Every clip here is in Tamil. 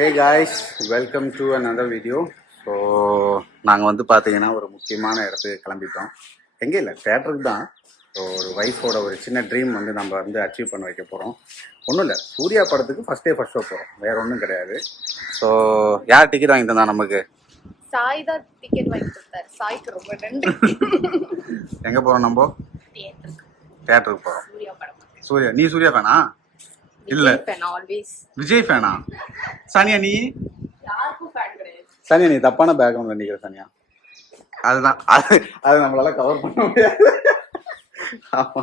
Hey guys, welcome to another video. So நாங்கள் வந்து பார்த்தீங்கன்னா ஒரு முக்கியமான இடத்துக்கு கிளம்பிட்டோம். எங்கே இல்லை, தேட்டருக்கு தான். ஸோ ஒரு ஒய்ஃபோட ஒரு சின்ன ட்ரீம் வந்து நம்ம வந்து அச்சீவ் பண்ண வைக்க போகிறோம். ஒன்றும் இல்லை, சூர்யா படத்துக்கு ஃபஸ்ட் ஷோ போகிறோம், வேறு ஒன்றும் கிடையாது. ஸோ யார் டிக்கெட் வாங்கி தந்தா நமக்கு? சாய் தான் டிக்கெட் வாங்கி கொடுத்தாரு. சாய்க்கு ரொம்ப நன்றி. எங்கே போகிறோம் நம்ம? தேட்டருக்கு போகிறோம். சூர்யா படம். சூர்யா, நீ சூர்யா ஃபேனா? இல்லை, விஜய் ஃபேனா? சானியா நீ? யாருக்கும் ஃபேன் கிடையாது. சானியா நீ தப்பான பேக்ரவுண்ட்ல நிக்கிற சானியா. அதுதான் அது நம்மளால கவர் பண்ண முடியாது. ஆமா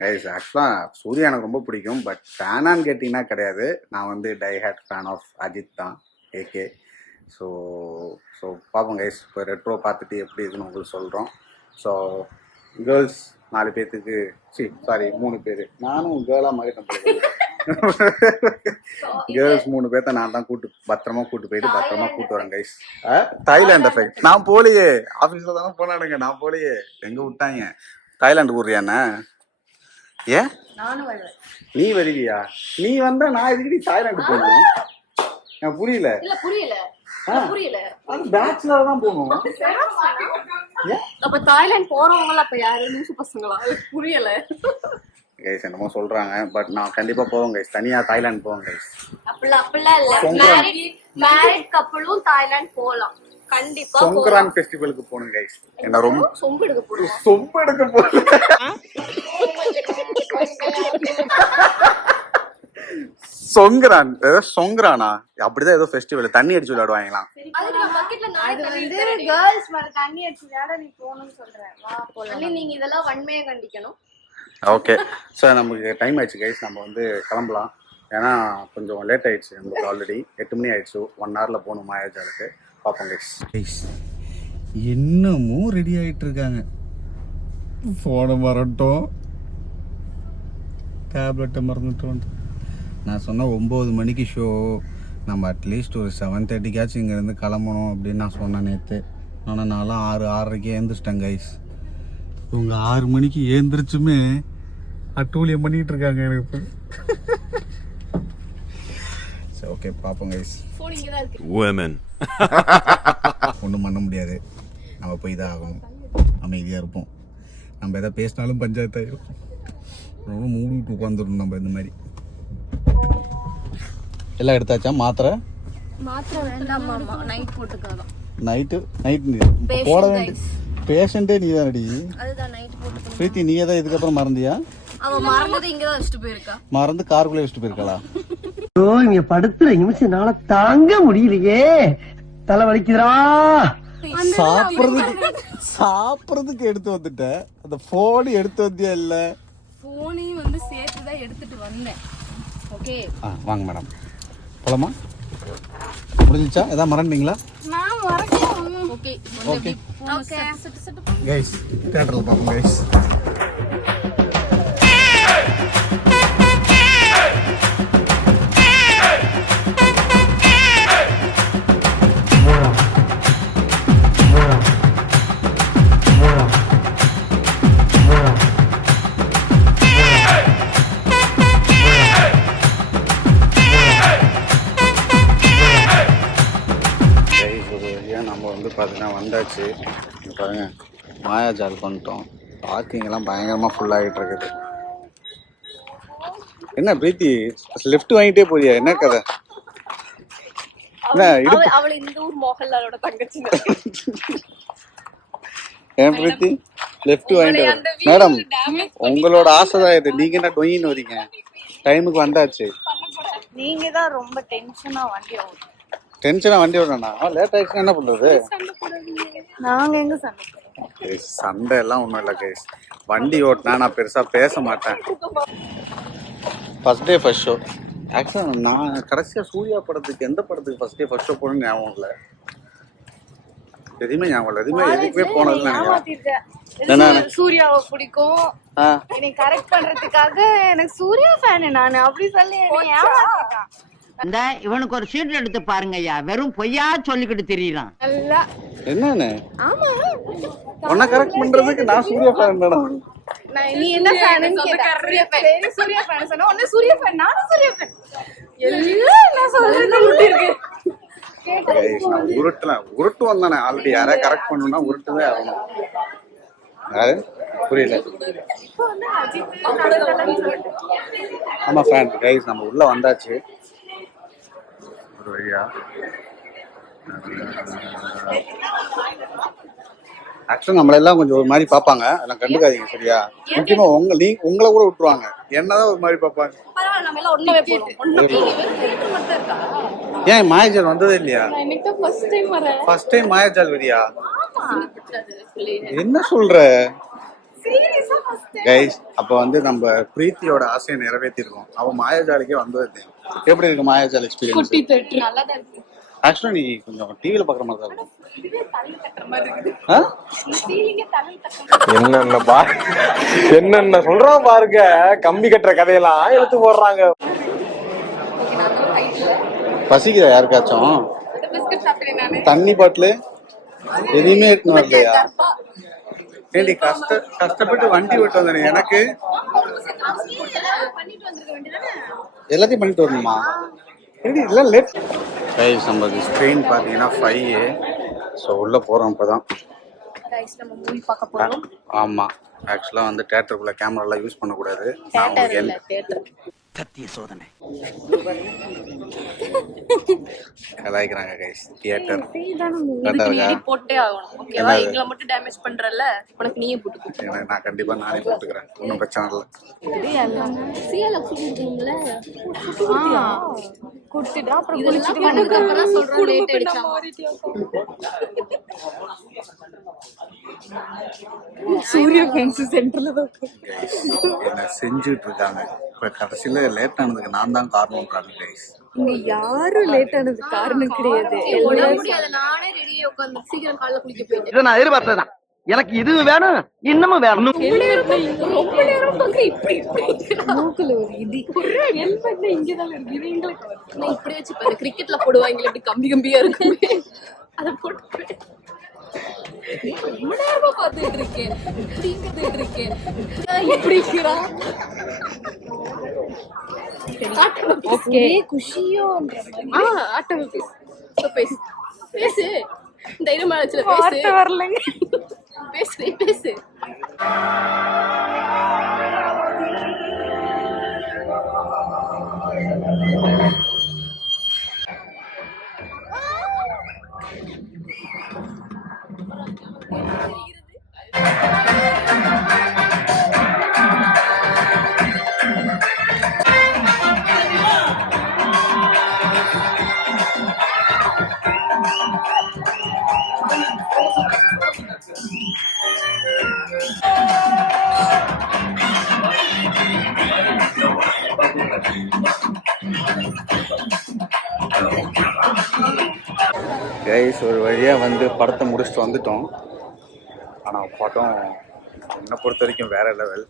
கைஸ், ஆக்சுவலாக சூர்யா எனக்கு ரொம்ப பிடிக்கும். பட் ஃபேனான்னு கேட்டிங்கன்னா கிடையாது. நான் வந்து டைஹார்ட் ஃபேன் ஆஃப் அஜித் தான், ஏகே. ஸோ பார்ப்போம் கைஸ். இப்போ ரெட்ரோ பார்த்துட்டு எப்படி இருக்குன்னு உங்களுக்கு சொல்கிறோம். ஸோ கேர்ள்ஸ் 4 பேர்த்துக்கு, சாரி 3 பேர், நானும் கேர்ளாக மாறிட்டேன். கேர்ள்ஸ் 3 பேர்த்த நான் தான் பத்திரமா கூட்டு போயிட்டு பத்திரமா கூட்டு வரேன் கைஸ். தாய்லாந்து சைட் நான் போலியே, ஆஃபீஸில் தானே போனாடுங்க, நான் போலியே. எங்கே விட்டாங்க? தாய்லாந்து கூறியாண்ணா? ஏன் நீ வருவியா? நீ வந்தா நான் எதுக்கு தாய்லாந்து போகணும்? எனக்கு புரியல. பேச்சுலர் தான் போகணும். அப்ப தாய்லாந்து போறவங்கள அப்ப யாரு? லூசு பசங்களா? புரியல கைஸ். என்னமோ சொல்றாங்க, பட் நான் கண்டிப்பா போவோம் கைஸ். தனியா தாய்லாந்து போவோம் கைஸ். அப்படிலாம் இல்ல, மேரிட் கப்பலும் தாய்லாந்து போலாம் கண்டிப்பா. சொங்கரான் ஃபெஸ்டிவலுக்கு போணும் கைஸ். என்ன ரொம்ப சொம்பு எடுக்க போறோம். சொங்கரான் சொங்கரானா? அப்படிதான் ஏதோ ஃபெஸ்டிவல், தண்ணி அடிச்சு விளையாடுவாங்களாம். அது வந்து கேர்ள்ஸ் மேல தண்ணி அடிச்சு விளையாட நீ போகணும்னு சொல்றேன். வா போலாம். நீங்க இதெல்லாம் வன்மையா கண்டிக்கணும். ஓகே சார், நமக்கு டைம் ஆயிடுச்சு கைஸ். நம்ம வந்து கிளம்பலாம். ஏன்னா கொஞ்சம் லேட் ஆயிடுச்சு நமக்கு. ஆல்ரெடி 8 மணி ஆயிடுச்சு. 1 ஹவர்ல போகணும் மாயாஜாலுக்கு. பார்ப்போம் கைஸ். கைஸ் இன்னமும் ரெடி ஆகிட்டு இருக்காங்க. ஃபோனை மறந்துட்டோம், டேப்லெட்டை மறந்துட்டோம். நான் சொன்னேன் 9 மணிக்கு ஷோ, நம்ம அட்லீஸ்ட் ஒரு 7:30காச்சும் இங்கேருந்து கிளம்பணும் அப்படின்னு நான் சொன்னேன் நேற்று. ஆனால் நான்லாம் 6:30க்கு எழுந்திரிச்சிட்டேன் கைஸ். இவங்க 6 மணிக்கு ஏந்திரிச்சுமே அட்டூழியம் பண்ணிட்டு இருக்காங்க எனக்கு. சரி ஓகே, பார்ப்போம் கைஸ். ஒன்றும் பண்ண முடியாது, நம்ம போய் தான் ஆகணும். அமைதியாக இருப்போம். நம்ம எதாவது பேசினாலும் பஞ்சாயத்தாயிரும். ரொம்ப மூடிட்டு உட்காந்துடணும் நம்ம. இந்த மாதிரி எல்லாம் எடுத்தாச்சா? மாத்திரை வேண்டாம் மாமா, நைட் போட்டுக்கலாம். நைட் போட வேண்டிய பேஷண்டே நீ தானடி. அதுதான் நைட் போட்டுக்கலாம். பிரீத்தி, நீ ஏதாவது இதுக்கப்புறம் மறந்தியா? அவ மறந்தது இங்க தான் வச்சிட்டு போயிருக்கா. மறந்து காருக்குள்ளே வச்சுட்டு போயிருக்காளா? இங்க படுத்துற நிமிஷம்னால தாங்க முடியலையே, தலை வலிக்குதுடா. சாப்பிடுறதுக்கு எடுத்து வந்துட்டேன், அந்த போன் எடுத்து வந்தியா? இல்ல போனையும் வந்து சேர்த்து தான் எடுத்துட்டு வந்தேன். ஓகே வாங்க மேடம், போலாமா? முடிஞ்சிச்சா? ஏதாவது மறந்தீங்களா? நான் மறக்கல. Okay okay okay. கைஸ், தியேட்டர்ல பாப்போம் கைஸ். நம்ம வந்து பார்த்தீங்கன்னா வந்தாச்சு. பாருங்க, மாயாஜால் பண்ணிட்டோம். பார்க்கிங்லாம் பயங்கரமாக ஃபுல்லாகிட்டு இருக்குது. என்ன பிரீத்தி, லெஃப்ட் வாங்கிட்டே போறியா? என்ன கதை? அவளை இந்த ஊர் மோகன்லாலோட தங்கச்சி. ஏன் பிரீத்தி லெஃப்ட் வாங்கிட்டு? மேடம், உங்களோட ஆசை தான் இது. நீங்க என்ன டொயின்னு வரீங்க? டைமுக்கு வந்தாச்சு. நீங்க தான் ரொம்ப டென்ஷனா வண்டி ஓட்டுறீங்க. டென்ஷனா வண்டி ஓடனா? லேட் ஆயிடுச்சுன்னா என்ன பண்றது? நாங்க எங்க சண்டை? சண்டை எல்லாம் ஒண்ணும் இல்லை கைஸ். வண்டி ஓட்டினா நான் பெருசா பேச மாட்டேன். First day first show. ஆக்சுவலா நான் கடைசியா சூர்யா படத்துக்கு எந்த படத்துக்கு ஃபர்ஸ்ட் டே ஃபர்ஸ்ட் ஷோ போகணும்னு ஞாபகம் இல்லை. எதுவுமே ஞாபகம் இல்லை. எதுவுமே எதுக்குமே போனதுன்னு நினைக்கிறேன். சூர்யாவை பிடிக்கும், என்னை கரெக்ட் பண்றதுக்காக எனக்கு சூர்யா ஃபேன் நானு அப்படி சொல்லி ஏமாத்திட்டான். இந்த இவனுக்கு ஒரு சீட் எடுத்து பாருங்க ஐயா, வெறும் பொய்யா சொல்லிக்கிட்டு தெரியலாம். என்னன்னு உன்னை கரெக்ட் பண்றதுக்கு நான் சூர்யா ஃபேன் மேடம். நீ என்ன ஃபேன்னு கேட்டா சூர்யா ஃபேன். சூர்யா ஃபேன் சொன்னா ஒண்ணு சூர்யா ஃபேன், நானும் சூர்யா ஃபேன். எல்லாம் நான் சொல்றது முட்டி இருக்கு. கைஸ் நான் உருட்டுவேன் தானே ஆல்ரெடி யாராவது கரெக்ட் பண்ணணும்னா உருட்டுவே ஆகணும். யாரு புரியல. ஆமா ஃபேன் கைஸ் நம்ம உள்ள வந்தாச்சு ஒரு வழியா. ஆக்சுவலா நம்மள எல்லாம் கொஞ்சம் ஒரு மாதிரி பார்ப்பாங்க, அதெல்லாம் கண்டுக்காதீங்க சரியா. முக்கியமா உங்களை கூட விட்டுருவாங்க, என்னதான் ஒரு மாதிரி பார்ப்பாங்க. ஏன் மாயாஜால் வந்ததே இல்லையா? ஃபர்ஸ்ட் டைம் மாயாஜால் வரியா? என்ன சொல்ற கைஸ்? அப்ப வந்து நம்ம பிரீத்தியோட ஆசையை நிறைவேற்றிருக்கோம். அவ மாயாஜாலுக்கே வந்தது. எப்படி இருக்கு மாயாஜால் எக்ஸ்பீரியன்ஸ்? ஆக்சுவலா நீ கொஞ்சம் டிவில பாக்குற மாதிரி தான் இருக்கும். என்னென்ன சொல்றான் பாருங்க, கம்பி கட்டுற கதையெல்லாம் எடுத்து போடுறாங்க. பசிக்குதா யாருக்காச்சும்? தண்ணி பாட்டிலு எதுவுமே எடுத்துன்னு வரலையா? ஏண்டி கஷ்டப்பட்டு வண்டி விட்டு வந்தேன், எனக்கு எல்லாத்தையும் பண்ணிட்டு வரணுமா? இதெல்லாம் லேட். நம்ம ஸ்க்ரீன் பார்த்தீங்கன்னா 5A. ஸோ உள்ளே போகிறோம் இப்போ தான். ஆமாம், ஆக்சுவலாக வந்து தேட்டருக்குள்ளே கேமராலாம் யூஸ் பண்ணக்கூடாது. சத்திய சோதனை கலாய்க்கிறாங்க கைஸ். தியேட்டர் போட்டே ஆகணும். ஓகேவா? எங்களை மட்டும் டேமேஜ் பண்றல, உனக்கு நீயே போட்டுக்கோ. நான் கண்டிப்பா நானே போட்டுக்கிறேன், ஒன்றும் பிரச்சனை இல்லை. சூரிய ஃபேன்சி சென்டர்ல தான் என்ன செஞ்சுட்டு இருக்காங்க. இப்ப கடைசியில லேட் ஆனதுக்கு நான் தான் காரணம்ன்றாங்க கைஸ். இங்க யாரும் லேட் ஆனது காரணம் கிடையாது. நானே ரெடியே உட்கார்ந்து சீக்கிரம் காலைல குளிக்க போயிட்டேன். இதை நான் எதிர்பார்த்ததான். எனக்கு இது வேணும், இன்னமும் வேணும். ரொம்ப நேரம் பாக்க இப்படி மூக்குல ஒரு இடி. ஹெல்மெட் இங்கதான் இருக்கு. இது எங்களுக்கு நான் இப்படி வச்சு கிரிக்கெட்ல போடுவாங்க, இப்படி கம்பி கம்பியா இருக்கும், அதை போட்டு ரொம்ப நேரமா பாத்துட்டு இருக்கேன். இப்படி குஷியோ ஆட்டோ பேசு பேசு தைரியமா பேசு வரலங்க. பேசு கைஸ் ஒரு வழியா வந்து படத்தை முடிச்சுட்டு வந்துட்டோம். ஆனால் படம் என்னை பொறுத்த வரைக்கும் வேற லெவல்.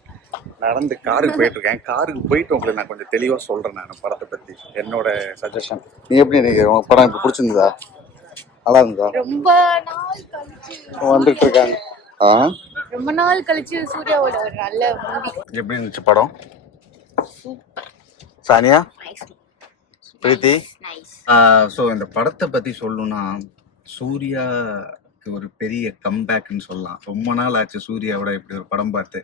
நடந்து காருக்கு போயிட்டு இருக்கேன். காருக்கு போயிட்டு உங்களுக்கு நான் கொஞ்சம் தெளிவாக சொல்றேன் நான் படத்தை பத்தி என்னோட சஜஷன். நீ எப்படி உங்க படம் இப்போ பிடிச்சிருந்ததா? நல்லா இருந்தா? ரொம்ப நாள் கழிச்சு வந்துட்டு இருக்காங்க. ரொம்ப நாள் கழிச்சு சூர்யாவோட ஒரு நல்ல மூவி. எப்படி இருந்துச்சு படம்? சானியா, பிரீத்தி, ஸோ இந்த படத்தை பத்தி சொல்லணும்னா சூர்யாவுக்கு ஒரு பெரிய கம்பேக்னு சொல்லலாம். ரொம்ப நாள் ஆச்சு சூர்யாவோட இப்படி ஒரு படம் பார்த்து.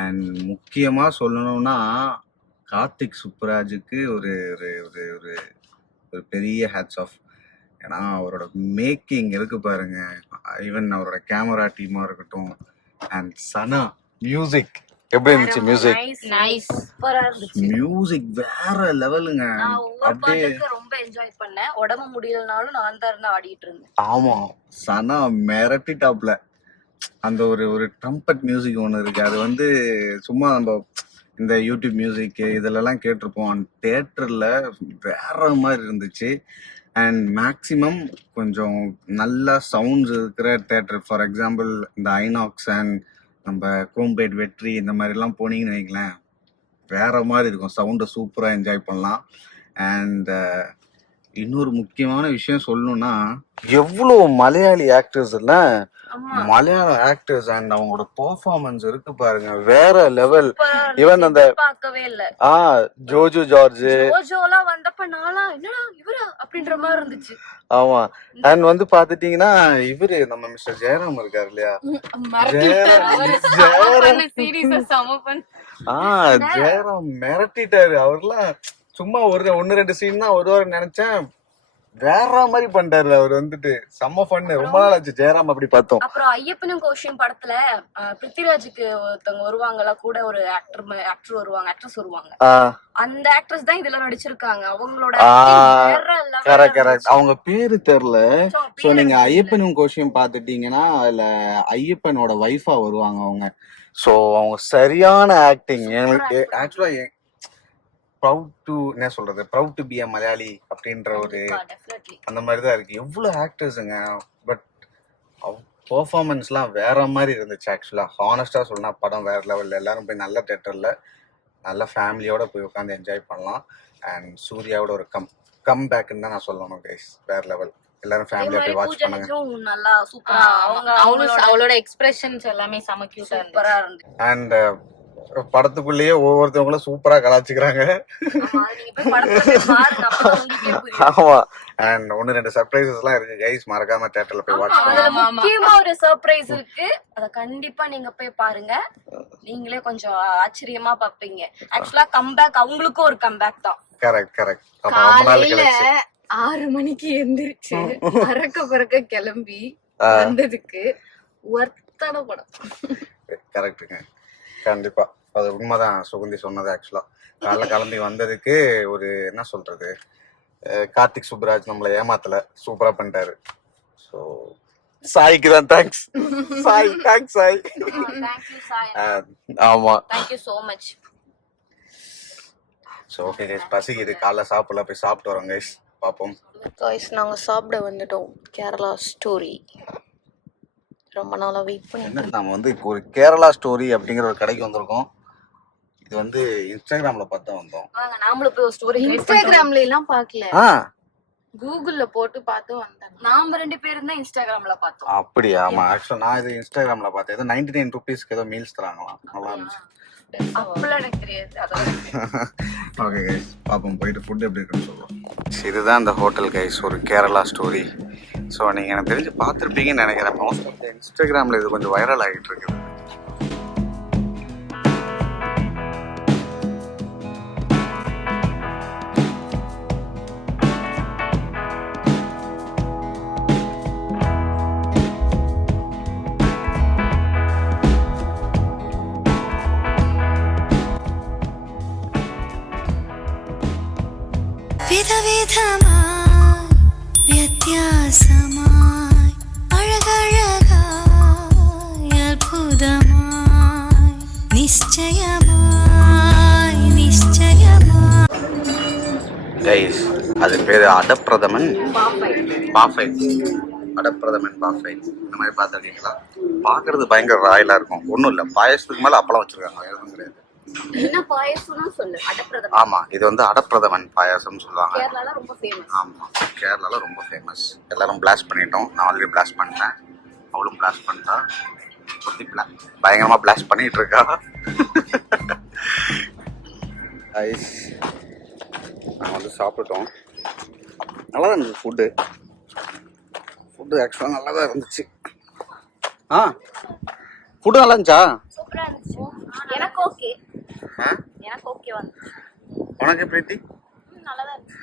அண்ட் முக்கியமா சொல்லணும்னா கார்த்திக் சுப்புராஜுக்கு ஒரு ஒரு ஒரு ஒரு ஒரு பெரிய ஹேட்ஸ் ஆஃப். ஏன்னா அவரோட மேக்கிங் இருக்கு பாருங்க, ஈவன் அவரோட கேமரா டீமா இருக்கட்டும். அண்ட் சனா மியூசிக் எப்படி இருந்துச்சு? மியூசிக் வேற லெவலுங்க. அப்படியே ரொம்ப என்ஜாய் பண்ணேன். உடம்பு முடியலனாலும் நான் தான் இருந்து ஆடிட்டு இருந்தேன். ஆமா, சனா மிரட்டி டாப்ல. அந்த ஒரு ஒரு ட்ரம்பட் மியூசிக் ஒன்று இருக்கு, அது வந்து சும்மா நம்ம இந்த யூடியூப் மியூசிக் இதுலலாம் கேட்டிருப்போம். தியேட்டர்ல வேற மாதிரி இருந்துச்சு. அண்ட் மேக்சிமம் கொஞ்சம் நல்ல சவுண்ட்ஸ் இருக்கிற தேட்டர், ஃபார் எக்ஸாம்பிள் இந்த ஐநாக்ஸ் அண்ட் நம்ம குரோம்பேட் வெற்றி இந்த மாதிரிலாம் போனீங்கன்னு வைங்களேன், வேற மாதிரி இருக்கும். சவுண்டை சூப்பராக என்ஜாய் பண்ணலாம். அண்ட் இன்னொரு முக்கியமான விஷயம் சொல்லணும்னா எவ்வளோ மலையாளி ஆக்டர்ஸ் இல்ல மலையாள ஆக்டர்ஸ் அண்ட் அவங்களோட பெர்ஃபார்மன்ஸ் இருக்கு பாருங்க வேற லெவல். ஈவன் அந்த பார்க்கவே இல்ல ஜோஜு ஜார்ஜ் ஜோஜோலாம் வந்தப்ப நாளா என்னடா இவரா அப்படின்ற மாதிரி இருந்துச்சு. ஆமா. அண்ட் வந்து பாத்துட்டீங்கன்னா இவரு நம்ம மிஸ்டர் ஜெயராம் இருக்காரு இல்லையா, ஜெயராம் மிரட்டிட்டாரு. அவர்லாம் சும்மா ஒன்னு ரெண்டு சீன் தான் ஒரு வாரம் நினைச்சேன், வேற மாதிரி பண்ணிட்டாரு. அவர் வந்துட்டு செம்ம ஃபன். ரொம்ப நாள் ஆச்சு ஜெயராம் அப்படி பார்த்தோம். அப்புறம் ஐயப்பனும் கோஷியும் படத்துல பிருத்திராஜுக்கு ஒருத்தவங்க வருவாங்கல்ல, கூட ஒரு ஆக்டர் வருவாங்க, ஆக்ட்ரஸ் வருவாங்க. அந்த ஆக்ட்ரஸ் தான் இதுல நடிச்சிருக்காங்க. அவங்களோட கரெக்ட். அவங்க பேரு தெரியல. சோ நீங்க ஐயப்பனும் கோஷியும் பாத்துட்டீங்கன்னா அதுல ஐயப்பனோட வைஃபா வருவாங்க அவங்க. சோ அவங்க சரியான ஆக்டிங். ஆக்சுவலா proud to be a Malayali அப்படின்ற ஒரு அந்த மாதிரி தான் இருக்கு. எவ்வளவு ஆக்டர்ஸுங்க, பட் பெர்ஃபார்மன்ஸ்லாம் வேற மாதிரி இருந்துச்சு. ஆக்சுவலா ஹானஸ்டா சொன்னா படம் வேற லெவல்ல. எல்லாரும் போய் நல்ல தியேட்டர்ல நல்ல ஃபேமிலியோட போய் உட்காந்து என்ஜாய் பண்ணலாம். அண்ட் சூர்யாவோட ஒரு கம் பேக்னு தான் நான் சொல்லணும் கைஸ், வேற லெவல். எல்லாரும் ஃபேமிலியா போய் வாட்ச் பண்ணுங்க. நல்லா சூப்பரா அவளோட எக்ஸ்பிரஷன்ஸ் எல்லாமே செம கியூட்டா இருந்துச்சு. அண்ட் படத்துக்குள்ளேயே ஒவ்வொருத்தவங்களும் சூப்பரா கலாச்சிக்கிறாங்க. ஆமா. அண்ட் ஒன்னு ரெண்டு சர்ப்ரைசஸ் எல்லாம் இருக்கு கைஸ், மறக்காம தியேட்டர்ல போய் வாட்ச் பண்ணுங்க. முக்கியமா ஒரு சர்ப்ரைஸ் இருக்கு, அத கண்டிப்பா நீங்க போய் பாருங்க. நீங்களே கொஞ்சம் ஆச்சரியமா பாப்பீங்க. ஆக்சுவலா கம்பேக் அவங்களுக்கும் ஒரு கம்பேக் தான். கரெக்ட். காலையில 6 மணிக்கு எந்திரிச்சு பறக்க கிளம்பி வந்ததுக்கு ஒர்த்தான படம். கரெக்டுங்க, கண்டிப்பா அது உண்மைதான். சுகந்தி சொன்னது ஆக்சுவலா காலைல கிளம்பி வந்ததுக்கு ஒரு என்ன சொல்றது, கார்த்திக் சுப்ராஜ் நம்மள ஏமாத்தல, சூப்பரா பண்ணிட்டாரு. ஸோ சாய்க்கு தான் தேங்க்ஸ். சாய் தேங்க்ஸ் சாய். ஆமா, thank you so much. So okay guys, பசிக்குது, காலைல சாப்பிடல, போய் சாப்பிட்டு வரோம் கைஸ். பார்ப்போம் கைஸ். நாங்க சாப்பிட வந்துட்டோம். கேரளா ஸ்டோரி ரொம்ப நாளா வெயிட் பண்ணி. நம்ம வந்து ஒரு கேரளா ஸ்டோரி அப்படிங்கிற ஒரு கடைக்கு வந்திருக்கோம். இது வந்து இன்ஸ்டாகிராம்ல பார்த்தா வந்தோம். நாமளும் போய் ஒரு ஸ்டோரி இன்ஸ்டாகிராம்ல எல்லாம் பார்க்கல, கூகுள்ல போட்டு பார்த்து வந்தோம். நாம 2 பேரும் தான் இன்ஸ்டாகிராம்ல பார்த்தோம். அப்படியா? ஆமா, ஆக்சுவலா நான் இது இன்ஸ்டாகிராம்ல பார்த்தேன். ஏதோ 99 ரூபீஸ்க்கு ஏதோ மீல்ஸ் தராங்களாம், நல்லா இருந்துச்சு. அப்பெல்லாம் எனக்கு தெரியாது. ஓகே கைஸ், பாப்போம், போயிட்டு ஃபுட் எப்படி இருக்குன்னு சொல்லுவோம். இதுதான் இந்த ஹோட்டல் கைஸ், ஒரு கேரளா ஸ்டோரி. ஸோ நீங்கள் எனக்கு தெரிஞ்சு பார்த்துருப்பீங்கன்னு நினைக்கிறேன். மோஸ்ட் ஆஃப் இன்ஸ்டாகிராமில் இது கொஞ்சம் வைரல் ஆகிட்டு இருக்குது. வித்தியாசமாய் அழகழகாய் அற்புதமாய் நிச்சயமாய் கைஸ், அது பேர் அடப்பிரதமன் பாஃபை. அடப்பிரதமன் பாஃபை இந்த மாதிரி பார்த்துருக்கீங்களா? பார்க்கறது பயங்கர ராயலாக இருக்கும். ஒன்றும் இல்லை, பாயசத்துக்கு மேலே அப்பளம் வச்சுருக்காங்க, வேறு எதுவும் கிடையாது. என்ன பாயசம்னா சொல்லு, அடப்பிரதமன். ஆமா, இது வந்து அடப்பிரதமன் பாயாசம் சொல்லுவாங்க. கேரளால ரொம்ப ஃபேமஸ். ஆமா, கேரளால ரொம்ப ஃபேமஸ். எல்லாரும் பிளாஸ்ட் பண்ணிட்டோம். நான் ஆல்ரெடி பிளாஸ்ட் பண்ணிட்டேன், அவளும் பிளாஸ்ட் பண்ணிட்டா. பயங்கரமா பிளாஸ்ட் பண்ணிட்டு இருக்கா. ஐஸ், நான் வந்து சாப்பிட்டோம். நல்லா தான் இருந்துச்சு ஃபுட்டு ஆக்சுவலாக நல்லா தான் இருந்துச்சு. ஃபுட்டு நல்லா இருந்துச்சா? சூப்பரா இருந்துச்சு. எனக்கு ஓகே. எனக்கு ஓகே வந்துச்சு. உனக்கு பிரீத்தி? நல்லா தான் இருந்துச்சு.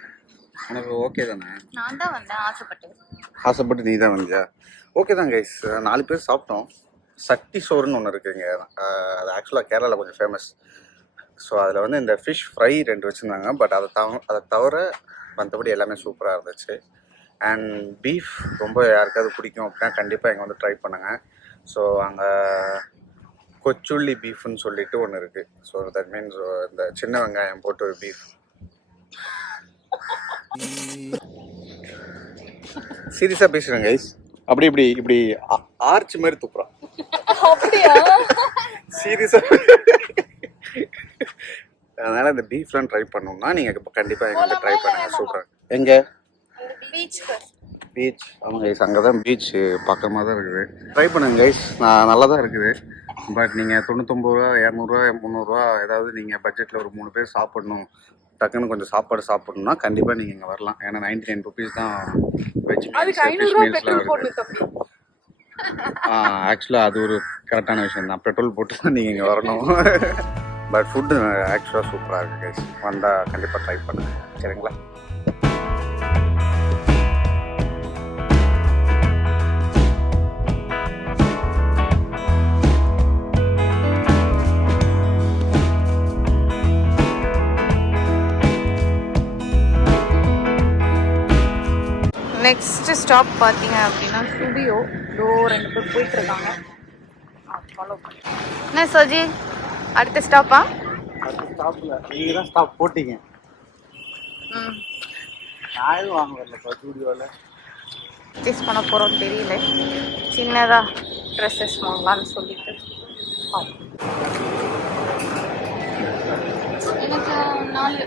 உனக்கு ஓகே தானே? நான் தான் வந்தேன் ஆசைப்பட்டு நீ தான் வந்தியா? ஓகே தான் கைஸ். 4 பேர் சாப்பிட்டோம். சட்டி சோறுன்னு ஒன்று இருக்குங்க, அது ஆக்சுவலாக கேரளாவில் கொஞ்சம் ஃபேமஸ். ஸோ அதில் வந்து இந்த ஃபிஷ் ஃப்ரை 2 வச்சுருந்தாங்க. பட் அதை தவிர மற்றபடி எல்லாமே சூப்பராக இருந்துச்சு. அண்ட் பீஃப் ரொம்ப யாருக்காவது பிடிக்கும் அப்படின்னா கண்டிப்பாக இங்கே வந்து ட்ரை பண்ணுங்கள். ஸோ அங்கே கொச்சுள்ளி பீஃப்னு சொல்லிட்டு ஒன்று இருக்குது. ஸோ தட் மீன்ஸ் இந்த சின்ன வெங்காயம் போட்டு ஒரு பீஃப். சீரியஸாக பேசுகிறேன் கைஸ். அப்படி இப்படி இப்படி ஆர்ச் மாதிரி துப்புறான். சீரியஸாக. அதனால் இந்த பீஃப்லாம் ட்ரை பண்ணணும்னா நீங்கள் கண்டிப்பாக எங்கே வந்து ட்ரை பண்ணுங்கள். சூப்பராக. எங்கே பீச் ஃபர்ஸ்ட். பீச். ஆமாம் கைஸ், அங்கே தான் பீச் பக்கமாக தான் இருக்குது. ட்ரை பண்ணுங்க கைஸ், நல்லா தான் இருக்குது. பட் நீங்கள் 99 ரூபா 200 ரூபா 300 ரூபா ஏதாவது நீங்கள் பட்ஜெட்டில் ஒரு 3 பேர் சாப்பிடணும், டக்குன்னு கொஞ்சம் சாப்பாடு சாப்பிடணும்னா கண்டிப்பாக நீங்கள் இங்கே வரலாம். ஏன்னா 99 ருபீஸ் தான் வெஜ் மீல்ஸ், ஃபிஷ் மீல்ஸ்லாம் இருக்குது. ஆக்சுவலாக அது ஒரு கரெக்டான விஷயம் தான். பெட்ரோல் போட்டு தான் நீங்கள் இங்கே வரணும். பட் ஃபுட்டு ஆக்சுவலாக சூப்பராக இருக்குது கைஸ். வந்தால் கண்டிப்பாக ட்ரை பண்ணுங்கள், சரிங்களா? நெக்ஸ்ட் ஸ்டாப் பார்த்தீங்க அப்படின்னா ஸ்டுடியோ. டோ 2 பேர் போயிட்டு இருக்காங்க. ஃபாலோ பண்ணி என்ன சஜி அடுத்த ஸ்டாப்பா? அடுத்த ஸ்டாப்பில் நீங்கள் தான் ஸ்டாப் போட்டீங்க. நான் எதுவும் வாங்க வரலப்பா ஸ்டுடியோவில். பர்ச்சேஸ் பண்ண போகிறோம் தெரியல. சின்னதாக ட்ரெஸ்ஸஸ் வாங்கலான்னு சொல்லிட்டு எனக்கு 4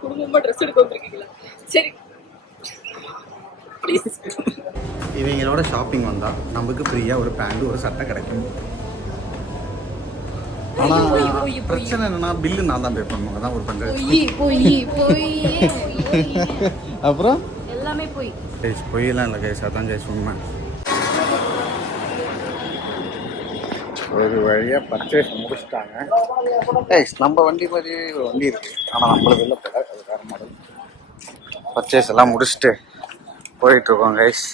குடும்பமாக ட்ரெஸ் எடுக்க வந்துருக்கீங்களா? சரி ப்ளீஸ். இவங்களோட ஷாப்பிங் வந்தால் நமக்கு ஃப்ரீயாக ஒரு பேண்ட் ஒரு சட்டை கிடைக்கும். ஆனால் பிரச்சனை என்னன்னா பில்லு நான் தான் பே பண்ணணும். அதான் ஒரு பஞ்சாயத்து. அப்புறம் எல்லாமே போய் கைஸ் பொய்யெல்லாம் இல்லை கைஸ், அதான் கைஸ் உண்மை. ஒரு வழியாக பர்ச்சேஸ் முடிச்சுட்டாங்க கைஸ். நம்ம வண்டி மாதிரி ஒரு வண்டி இருக்குது, ஆனால் நம்மளுக்கு இல்லை போல, அது வேறு மாடல். பர்ச்சேஸ் எல்லாம் முடிச்சுட்டு போயிட்டுருக்கோம் கைஸ்.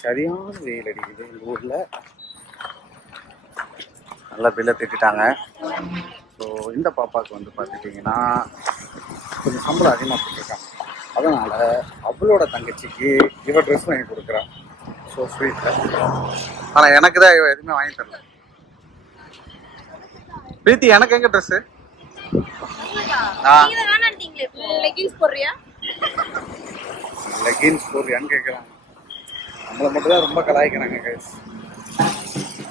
சரியான வெயில் அடிக்குது எங்கள் ஊரில். நல்லா பில்லை திட்டாங்க. ஸோ இந்த பாப்பாவுக்கு வந்து பார்த்துட்டிங்கன்னா கொஞ்சம் சம்பளம் அதிகமாக கொடுத்துருக்காங்க. அதனால் அவளோட தங்கச்சிக்கு இவ ட்ரெஸ் வாங்கி கொடுக்குறான். ஸோ ஸ்வீட்டில். ஆனால் எனக்கு தான் இவ எதுவுமே வாங்கி தரல. பிரீத்தி எனக்கு எங்கே ட்ரெஸ்ஸு? லெகின்ஸ் போடுறியா? லெகின்ஸ் போடுறியான்னு கேட்குறாங்க. நம்மளை மட்டும் தான் ரொம்ப கலாய்க்கிறாங்க கைஸ்.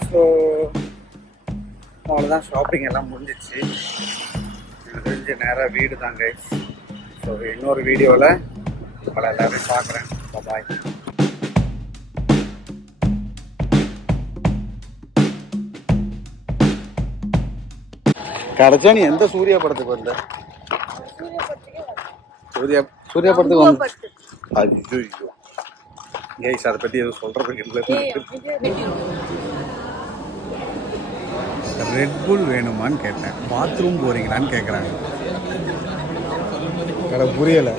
ஸோ அவ்வளோதான், ஷாப்பிங் எல்லாம் முடிஞ்சிச்சு. எனக்கு தெரிஞ்ச நேராக வீடு தான் கைஸ். ஸோ இன்னொரு வீடியோவில் உங்களை எல்லாரையும் பார்க்குறேன். பாய். கடைச்சா நீ எந்த சூர்யா படத்துக்கு வந்த? சூர்யா படத்துக்கு வந்து ஐயோ கைஸ், அதை பற்றி எதுவும் சொல்கிறதுக்கு இல்லை. ரெட்புல் வேணுமான்னு கேட்டேன். பாத்ரூம் போறீங்களான்னு கேட்குறாங்க. புரியலை.